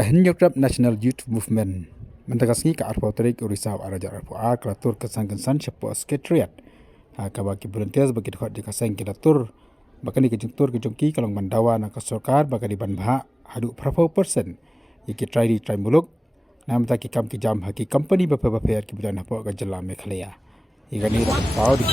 Kahinyokrap National Youth Movement mentagasngi ka arpau tarik urisau araja arpau kelatur kesanggensan sepo Secretariat kabaki volunteers bagi dekat di kaseng kilatur bahkan di kejungtur kejungki kalau mandawa nak sorkar bagi di banbah hadu berapa persen iki Trai di Trai Muluk nam taki kam ki jam haki Kompeni bapa-bapa ki bulan apa ka jela Meghalaya ikan ini terpau di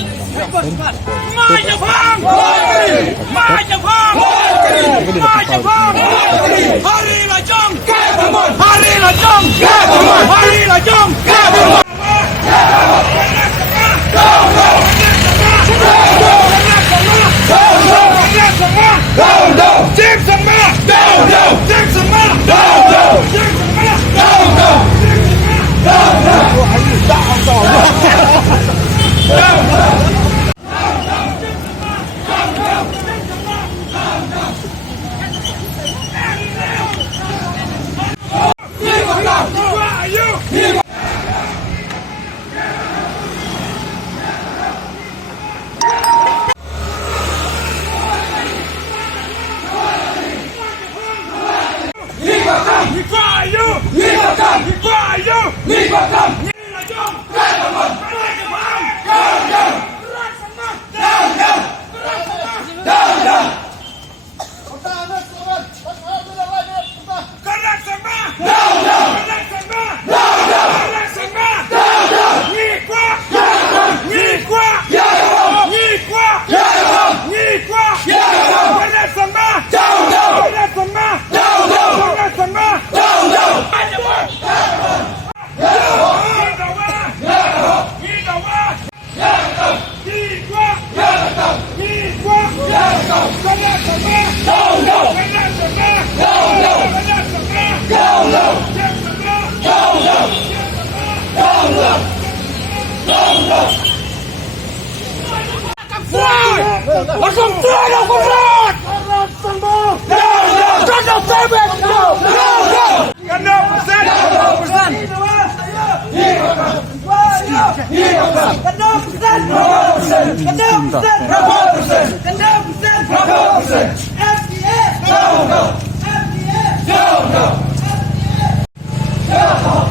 No.